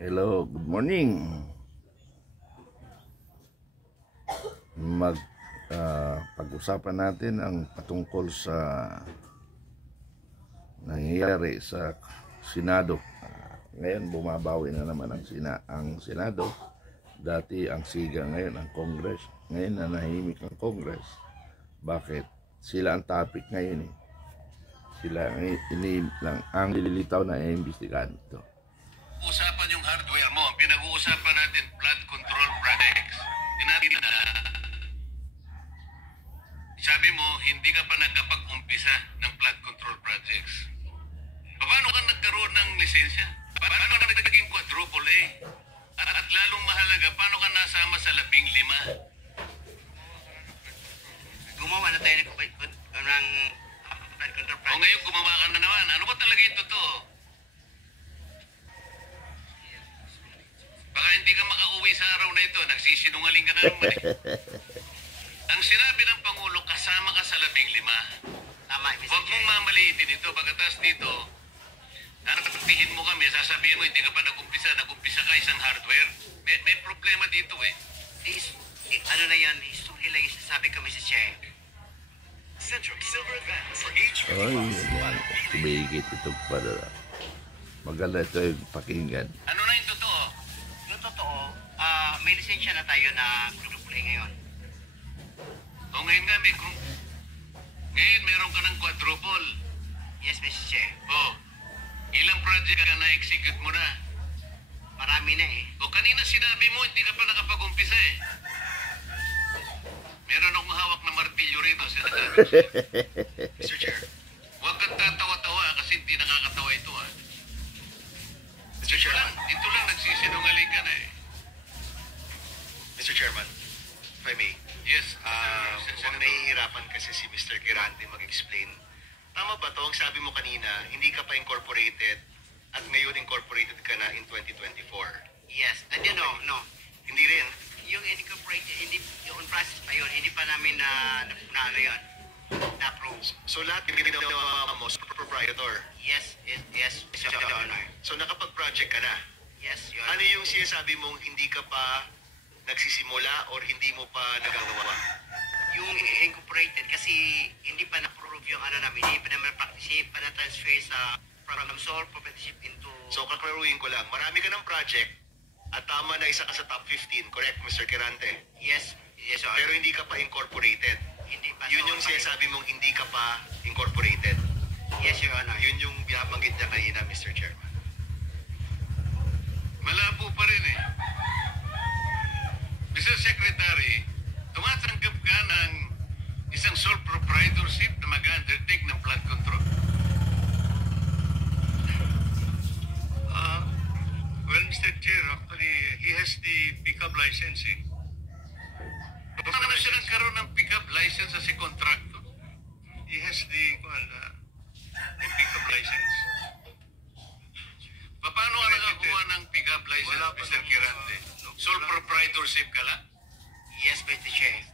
Hello, good morning. Pag-usapan natin ang patungkol sa nangyayari sa Senado. Ngayon bumabawi na naman ang Senado. Dati ang siga, ngayon ang Congress. Ngayon nanahimik ang Congress. Bakit? Sila ang topic ngayon eh. Sila ang lilitaw na iimbestigahan ito. Usapan yung hardware mo. Ang pinag-uusapan natin, flood control projects. Sabi mo, hindi ka pa nagkapag-umpisa ng flood control projects. Paano ka nagkaroon ng lisensya? Paano ka naging quadruple A? At lalong mahalaga, paano ka nasama sa 15? Gumawa na tayo ng flood control project. O ngayon gumawa ka na naman. Ano ba talaga yung totoo? Baka hindi ka makauwi sa araw na ito. Nagsisinungaling ka na naman eh. Ang sinabi ng Pangulo, kasama ka sa 15. Tama, Mr. Huwag mong mamaliitin ito. Pagkatas dito, narapagtihin mo kami, sasabihin mo, hindi ka pa nag-umpisa ka isang hardware. May problema dito eh. Ano na yan, history lang yung sasabi ko, Mr. Chair. Central Silver Advance for age Ay, yan. Tumigit ito para. Maganda ito yung pakinggan. Ano na yung totoo? Yung totoo, may lisensya na tayo na group play ngayon. O ngayon nga, ngayon meron ka ng quadruple. Yes, Mr. Chair. O, ilang project ka na-execute mo na? Marami na eh. O kanina sinabi mo, hindi ka pa nakapag-umpisa eh. Meron akong hawak na martilyo rito, sinasabi ko sa'yo. Mr. Chair. Huwag kang tatawa-tawa kasi hindi nakakatawa ito ah. Mr. Chairman. Ito lang nagsisinungaling ka na eh. Mr. Chairman, if I may. Yes. Mukhang nahihirapan kasi si Mr. Girante mag-explain. Tama ba to? Ang sabi mo kanina, hindi ka pa incorporated at ngayon incorporated ka na in 2024. Yes. No. Hindi rin. Yung incorporated, yung on process pa yun, hindi pa namin na ano yun, na-approve. So lahat yung ginawa mo, proprietor. Yes, Your Honor. So nakapag-project ka na. Yes, Your Ano Honor. yung sinasabi mong hindi ka pa nagsisimula or hindi mo pa nagagawa? Yung incorporated, kasi hindi pa na-approve yung ano namin, hindi pa naman practice, hindi pa na-transfer sa from sole proprietorship into... So kaklaruhin ko lang, marami ka ng project at tama na isa ka sa top 15, correct, Mr. Girante? Yes, Your Honor. Pero hindi ka pa incorporated. Hindi pa. Yun yung sinasabi mong hindi ka pa incorporated. Yes, Your Honor. Yun yung binabanggit niya kanina, Mr. Chairman. Malabo pa rin eh. Mr. Secretary, tumatanggap ka ng isang sole proprietorship na mag-undertake ng flood control? Well, Mr. Chair, actually, he has the pickup licensing. Paano siya nagkaroon ng pick-up license as a contractor? He has the pickup license. Paano ka nakakuha ng pick-up license, Wala pa Mr. namang, Kirante? Sole proprietorship ka lang? Yes, Mr. Chair.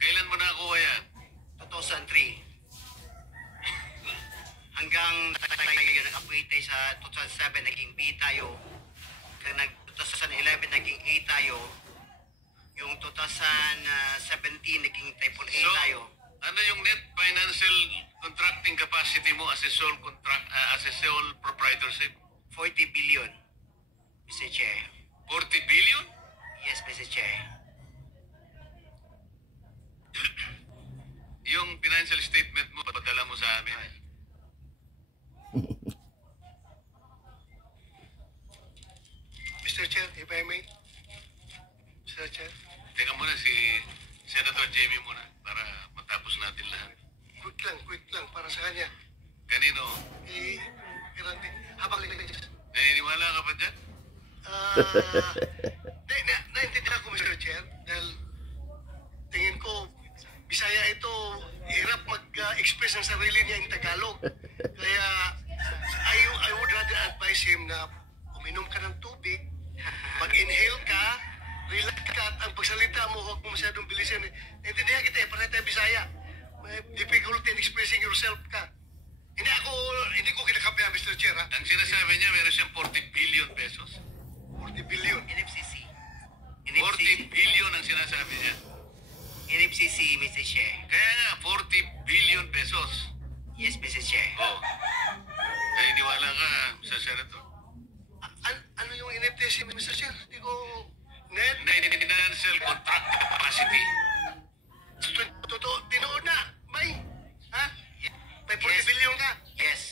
Kailan mo nakakuha yan? 2003. Hanggang tayo nag-apply tayo sa 2007, naging B tayo. Hanggang 2011, naging A tayo. Yung 2017, naging triple A tayo. Ano yung net financial contracting capacity mo as a sole proprietorship? 40 billion, Mr. Chair. 40 billion? Yes, Mr. Chair. Yung financial statement mo, padala mo sa amin. Mr. Chair, if I may. Mr. Chair, Teka muna si Senator JB muna para matapos natin lahat. quick lang, para sa kanya. Kanino? Girante, habang Naniniwala ka pa dyan? naintindihan ko, Mr. Chair, dahil tingin ko, Bisaya ito, hirap mag-express ng sarili niya in Tagalog. Kaya, I would rather advise him na uminom ka ng tubig, mag-inhale ka, relax ka, at ang pagsalita mo, huwag mo masyadong bilisan. Naintindihan kita, para tayo Bisaya. May difficulty in expressing yourself ka. Hindi ko kinakampihan, Mr. Chair, ha? Ang sinasabi niya, meron siyang 40 billion pesos. 40 billion. NFCC. 40 billion ang sinasabi niya. NFCC, Mr. Chair. Kaya nga, 40 billion pesos. Yes, Mr. Chair. Oh. Ay, iniwala ka sa senator. Ano yung NFTC, Mr. Chair? Hindi ko... Net? Financial contract capacity. Totoo, tinoon na. May? Ha? May 40 Yes. billion ka. Yes.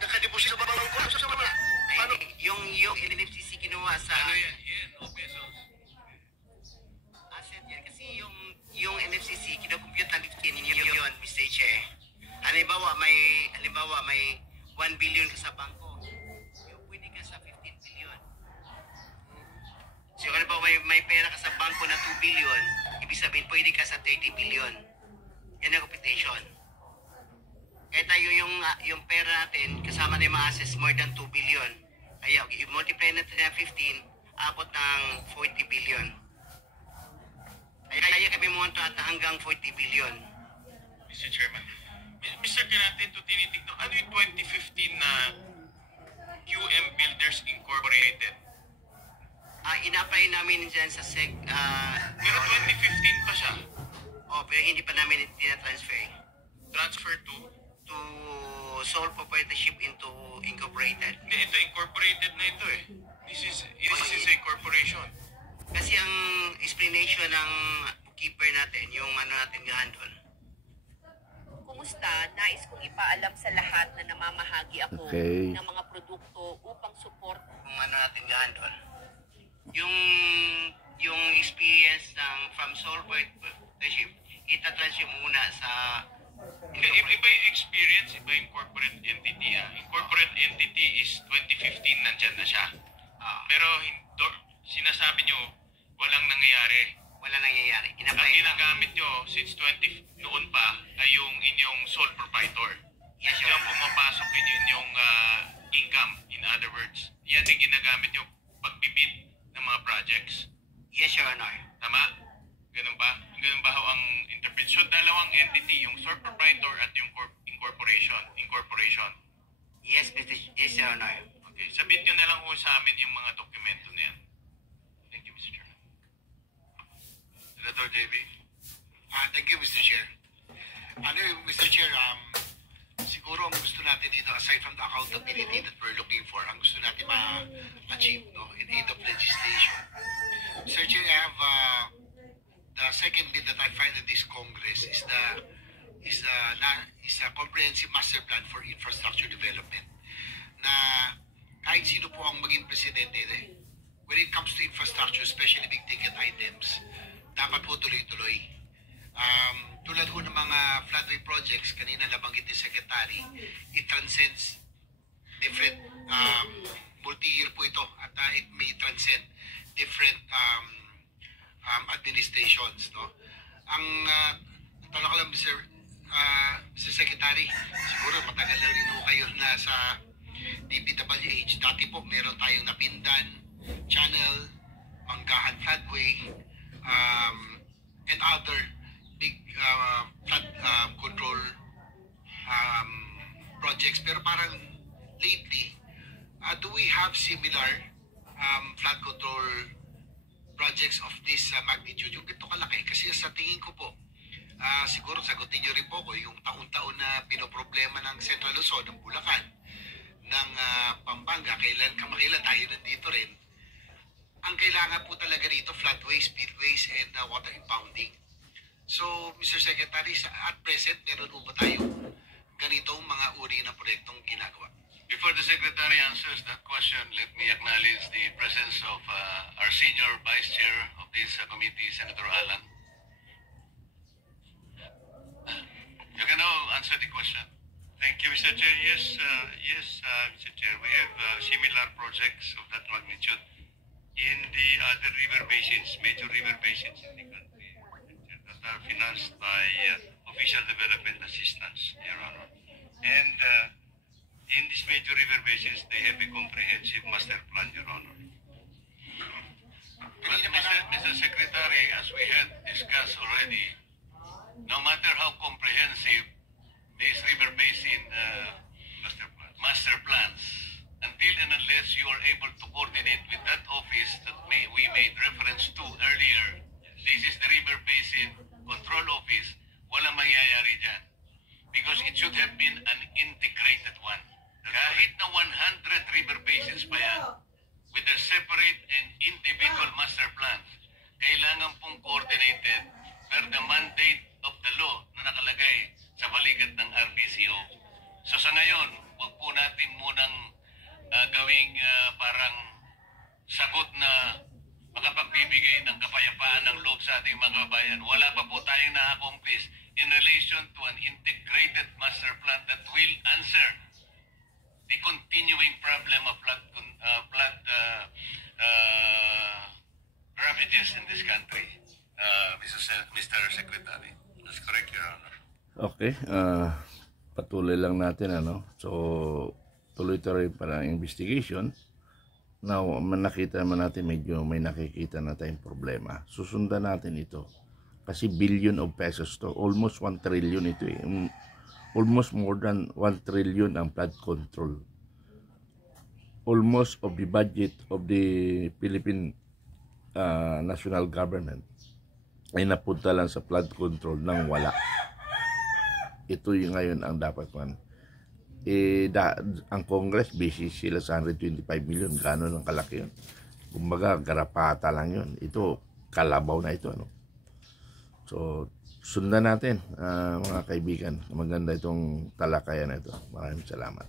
Nakadeposit sa bangko. Sa wala. Paano? Yung NFCC kinuha sa... Ano yan? Yen o pesos? Asset yan. Kasi yung NFCC, kinocompute natin yun, Mr. Chair. Halimbawa, may 1 billion ka sa bangko. Yung pwede ka sa 15 billion. So, halimbawa, may pera ka sa bangko na 2 billion, ibig sabihin, pwede ka sa 30 billion. Yan ang computation. Kaya tayo yung pera natin, kasama na yung mga assets, more than 2 billion. Ayaw, i-multiply natin na 15, abot ng 40 billion. Kaya kami monto at hanggang 40 billion. Mr. Chairman, Mr. Kirante, ito tinitignan. Ano yung 2015 na QM Builders Incorporated? Ina-apply namin dyan sa SEC. Pero 2015 pa siya. Pero hindi pa namin tina-transfer Transfer to? to sole proprietorship into incorporated. Hindi, ito incorporated na ito eh. This is a corporation. Kasi ang explanation ng bookkeeper natin, yung ano natin gahandol. Kumusta? Nais kong ipaalam sa lahat na namamahagi ako Okay. ng mga produkto upang support. Kung ano natin gahandol. Yung experience ng from sole proprietorship, ita-transfer muna sa Hindi, iba yung experience, iba yung corporate entity. Yung corporate entity is 2015 nandyan na siya. Pero sinasabi nyo, walang nangyayari. wala nangyayari. Ang Ina-apply na. ginagamit nyo since 20 noon pa ay yung inyong sole proprietor. Yes, Your Diyan Honor. pumapasok yun yung income, in other words. Yan yung ginagamit nyo pagbibid ng mga projects. Yes, Your Honor. Tama? Ganun ba? Ganun ba ho ang interpretation? So, dalawang entity, yung sole proprietor at yung incorporation. Yes, yes, Your Honor. Okay, submit nyo na lang ho sa amin yung mga dokumento na yan. Thank you, Mr. Chairman. Senator JB. Thank you, Mr. Chair. Mr. Chair, siguro ang gusto natin dito, aside from the accountability that we're looking for, ang gusto natin ma-achieve in aid of legislation. Mr. Chair, I have the second bit that I find in this Congress is a comprehensive master plan for infrastructure development. Na kahit sino po ang maging presidente, when it comes to infrastructure, especially big ticket items, dapat po tuloy-tuloy. Tulad ho ng mga floodway projects, kanina nabanggit ni Secretary, it transcends different, multi-year po ito, at it may transcend different administrations. No? Ang tanong ko lang, Mr. Secretary, siguro matagal na rin ho kayo nasa DPWH. Dati po meron tayong Napindan, Channel, Manggahan Floodway, and other big flood control projects. Pero parang lately, do we have similar flood control projects of this magnitude? Yung ganito kalaki. Kasi sa tingin ko po, siguro sagutin nyo rin po ko, yung taon-taon na pinoproblema ng Central Luzon, ng Bulacan, ng Pampanga, kailan kamakailan tayo nandito rin. Ang kailangan po talaga dito, floodways, spillways, and water impounding. So, Mr. Secretary, at present, meron po ba tayo ganitong mga uri ng proyektong ginagawa? Before the Secretary answers that question, let me acknowledge the presence of our senior Vice Chair of this committee, Senator Alan. You can now answer the question. Thank you, Mr. Chair. Yes, Mr. Chair. We have similar projects of that magnitude in the other river basins, major river basins in the country that are financed by official development assistance, Your Honor. And in these major river basins, they have a comprehensive master plan, Your Honor. But Mr. Secretary, as we had discussed already, no matter how comprehensive these river basin master plans, until and unless you are able to coordinate with that office made reference to earlier, this is the River Basin Control Office, walang mangyayari dyan. Because it should have been an integrated one. Kahit na 100 river basins pa yan, with their separate and individual master plans, kailangan pong coordinated per the mandate of the law na nakalagay sa balikat ng RBCO. So sa ngayon, huwag po natin munang gawing parang sagot na makapagbibigay ng kapayapaan ng loob sa ating mga kabayan. Wala pa po tayong na-accomplish in relation to an integrated master plan that will answer the continuing problem of flood ravages in this country. Mr. Secretary, that's correct, Your Honor. Okay, patuloy lang natin So tuloy-tuloy para investigation. Now, nakita naman natin medyo may nakikita na tayong problema. Susundan natin ito. Kasi billion of pesos to. Almost 1 trillion ito eh. Almost more than 1 trillion ang flood control. Almost of the budget of the Philippine national government ay napunta lang sa flood control nang wala. Ito yung ngayon ang dapat man. Ang Congress busy sila sa 125 million. Gano'n ang kalaki yun. Kumbaga garapata lang yun. Ito kalabaw na ito So sundan natin mga kaibigan. Maganda itong talakayan na ito. Maraming salamat.